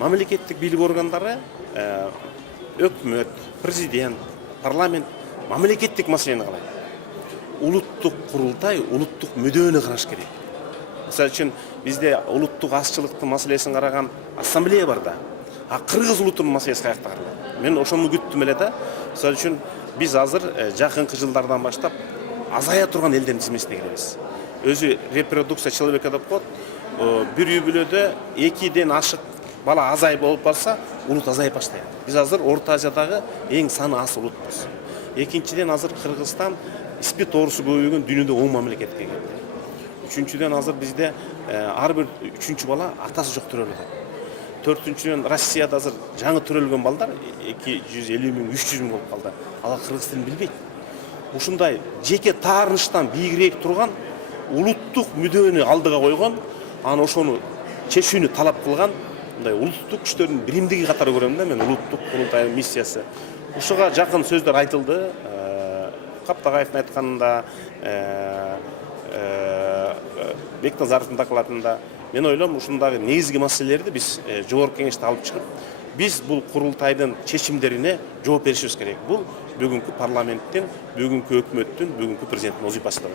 мамлекеттик бийлик органдары, өкмөт, президент, парламент мамлекеттик маселени карайт. Улуттук курултай улуттук мүддөөнү караш керек. Мисалы үчүн бизде улуттук азчылыктын маселесин караган ассамблея бар да. А кыргыз улутунун маселеси каякта каралат? Мен ошону күттүм эле да. Мисалы үчүн биз азыр жакынкы жылдардан баштап азая турган элдердин тизмесине киребиз. Өзү репродукция человека деп коет. Бир үй бүлөдө 2ден ашык бала азайып болуп барса, улут азайып баштайт. Биз азыр Орто Азиядагы эң саны аз улутпуз. Экинчиден азыр Кыргызстан спид оорусу көбөйгөн дүйнөдө 10 мамлекетке кирди. Үчүнчүдөн азыр бизде ар бир үчүнчү бала атасы жок төрөлгөн. Төртүнчүдөн Россияда азыр жаңы төрөлгөн балдар 250 миң, 300 миң болуп калды. Алар кыргыз тилин билбейт. Ушундай жеке таарынычтан бийигирээк турган улуттук мүддөөнү алдыга койгон, аны ошону чечүүнү талап кылган мындай улуттук күчтөрдүн биримдиги катары көрөм да мен улуттук курултайдын миссиясы. Ушуга жакын сөздөр айтылды. Каптагаевдин айтканында, Бекназаровдун докладында мен ойлойм ушундагы негизги маселелерди биз жогорку кеңеште алып чыгып, биз бул курултайдын чечимдерине жооп беришибиз керек. Бул бүгүнкү парламенттин, бүгүнкү өкмөттүн, бүгүнкү президенттин вазифасы.